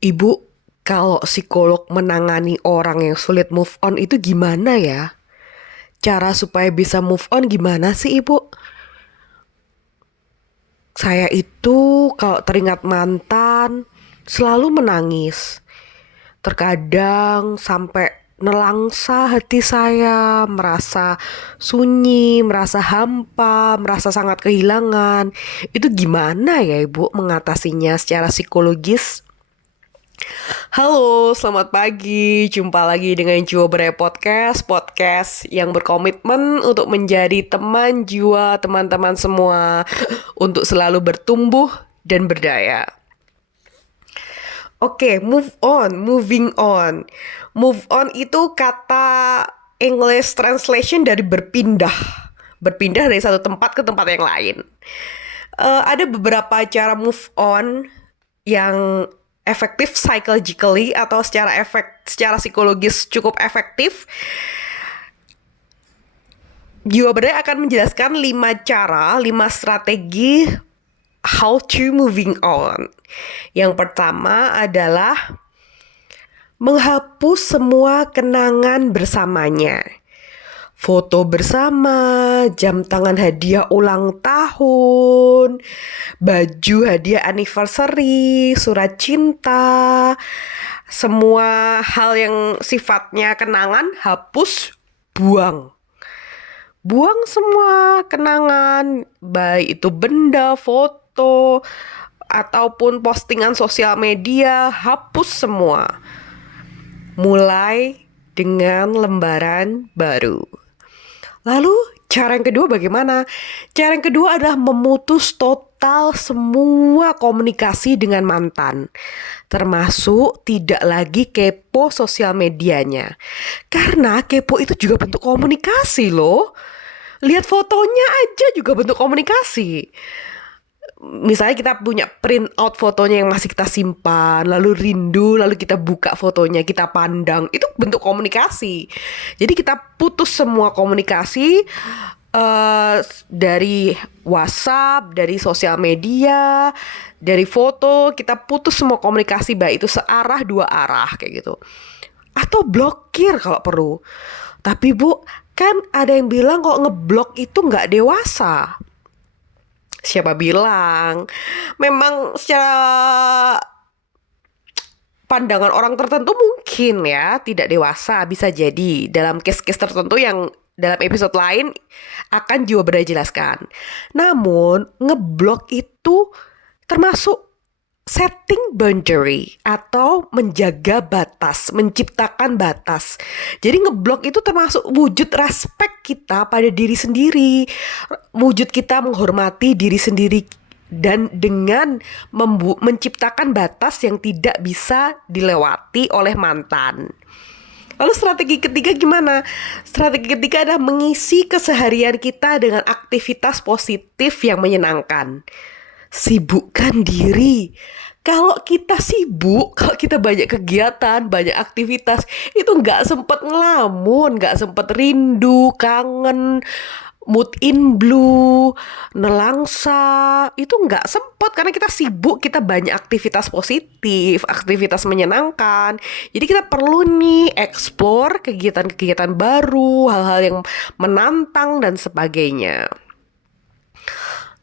Ibu, kalau psikolog menangani orang yang sulit move on itu gimana ya? Cara supaya bisa move on gimana sih, Ibu? Saya itu kalau teringat mantan selalu menangis. Terkadang sampai nelangsa hati saya, merasa sunyi, merasa hampa, merasa sangat kehilangan. Itu gimana ya, Ibu, mengatasinya secara psikologis? Halo, selamat pagi. Jumpa lagi dengan Jiwa Beraya Podcast, podcast yang berkomitmen untuk menjadi teman jiwa teman-teman semua untuk selalu bertumbuh dan berdaya. Oke, move on, moving on. Move on itu kata English translation dari berpindah. Berpindah dari satu tempat ke tempat yang lain. Ada beberapa cara move on yang efektif psychologically atau secara psikologis cukup efektif. Jiwa Berdaya akan menjelaskan 5 cara, 5 strategi how to moving on. Yang pertama adalah menghapus semua kenangan bersamanya. Foto bersama, jam tangan hadiah ulang tahun, baju hadiah anniversary, surat cinta, semua hal yang sifatnya kenangan hapus, buang. Buang semua kenangan, baik itu benda, foto, ataupun postingan sosial media, hapus semua. Mulai dengan lembaran baru. Lalu cara yang kedua bagaimana? Cara yang kedua adalah memutus total semua komunikasi dengan mantan. Termasuk tidak lagi kepo sosial medianya. Karena kepo itu juga bentuk komunikasi loh. Lihat fotonya aja juga bentuk komunikasi. Misalnya kita punya print out fotonya yang masih kita simpan, lalu rindu, lalu kita buka fotonya, kita pandang, itu bentuk komunikasi. Jadi kita putus semua komunikasi dari WhatsApp, dari sosial media, dari foto, kita putus semua komunikasi, baik itu searah, dua arah kayak gitu. Atau blokir kalau perlu. Tapi Bu, kan ada yang bilang kok ngeblok itu nggak dewasa. Siapa bilang? Memang secara pandangan orang tertentu mungkin ya tidak dewasa, bisa jadi dalam case-case tertentu yang dalam episode lain akan Jiwa Berdaya jelaskan. Namun ngeblok itu termasuk setting boundary atau menjaga batas, menciptakan batas. Jadi ngeblok itu termasuk wujud respect kita pada diri sendiri, wujud kita menghormati diri sendiri dan dengan menciptakan batas yang tidak bisa dilewati oleh mantan. Lalu strategi ketiga gimana? Strategi ketiga adalah mengisi keseharian kita dengan aktivitas positif yang menyenangkan. Sibukkan diri. Kalau kita sibuk, kalau kita banyak kegiatan, banyak aktivitas, itu nggak sempet ngelamun, nggak sempet rindu, kangen, mood in blue, nelangsa, itu nggak sempet karena kita sibuk, kita banyak aktivitas positif, aktivitas menyenangkan. Jadi kita perlu nih explore kegiatan-kegiatan baru, hal-hal yang menantang dan sebagainya.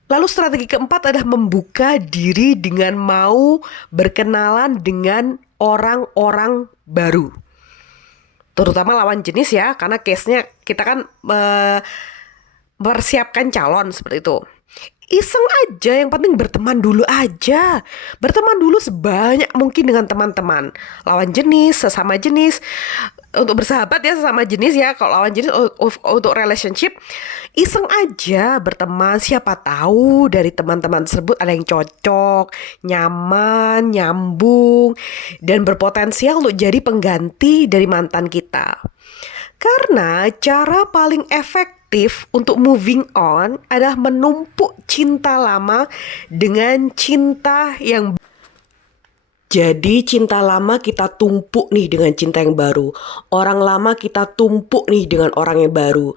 Lalu strategi keempat adalah membuka diri dengan mau berkenalan dengan orang-orang baru. Terutama lawan jenis ya, karena case-nya kita kan mempersiapkan calon seperti itu. Iseng aja, yang penting berteman dulu aja. Berteman dulu sebanyak mungkin dengan teman-teman. Lawan jenis, sesama jenis. Untuk bersahabat ya, sesama jenis ya. Kalau lawan jenis untuk relationship, iseng aja berteman. Siapa tahu dari teman-teman tersebut ada yang cocok, nyaman, nyambung, dan berpotensial untuk jadi pengganti dari mantan kita. Karena cara paling efektif untuk moving on adalah menumpuk cinta lama dengan cinta yang jadi cinta lama kita tumpuk nih dengan cinta yang baru. Orang lama kita tumpuk nih dengan orang yang baru.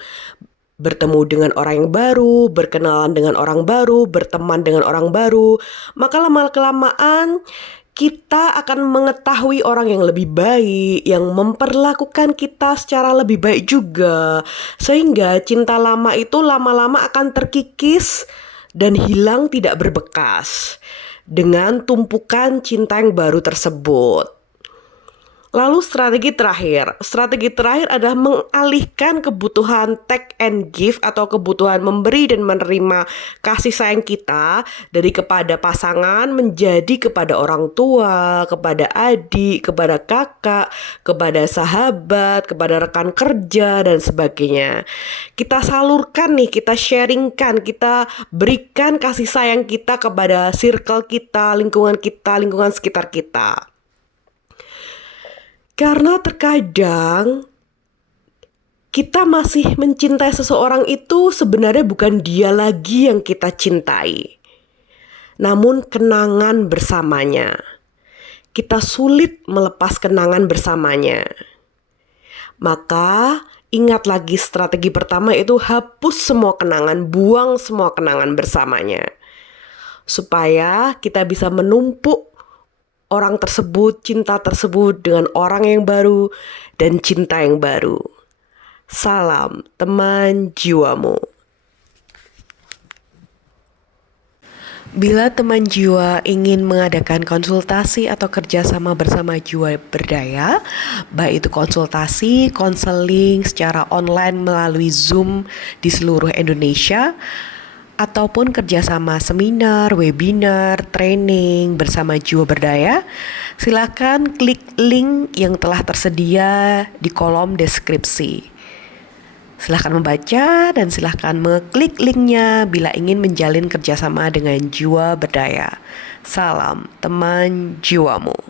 Bertemu dengan orang yang baru, berkenalan dengan orang baru, berteman dengan orang baru. Maka lama-kelamaan kita akan mengetahui orang yang lebih baik, yang memperlakukan kita secara lebih baik juga. Sehingga cinta lama itu lama-lama akan terkikis dan hilang tidak berbekas dengan tumpukan cinta yang baru tersebut. Lalu strategi terakhir adalah mengalihkan kebutuhan take and give atau kebutuhan memberi dan menerima kasih sayang kita dari kepada pasangan menjadi kepada orang tua, kepada adik, kepada kakak, kepada sahabat, kepada rekan kerja dan sebagainya. Kita salurkan nih, kita sharingkan, kita berikan kasih sayang kita kepada circle kita, lingkungan sekitar kita. Karena terkadang kita masih mencintai seseorang itu sebenarnya bukan dia lagi yang kita cintai, namun kenangan bersamanya. Kita sulit melepas kenangan bersamanya. Maka ingat lagi strategi pertama itu hapus semua kenangan, buang semua kenangan bersamanya. Supaya kita bisa menumpuk orang tersebut, cinta tersebut dengan orang yang baru dan cinta yang baru. Salam teman jiwamu. Bila teman jiwa ingin mengadakan konsultasi atau kerjasama bersama Jiwa Berdaya, baik itu konsultasi, konseling secara online melalui Zoom di seluruh Indonesia, ataupun kerjasama seminar, webinar, training bersama Jiwa Berdaya, silakan klik link yang telah tersedia di kolom deskripsi. Silahkan membaca dan silahkan mengklik linknya bila ingin menjalin kerjasama dengan Jiwa Berdaya. Salam teman jiwamu.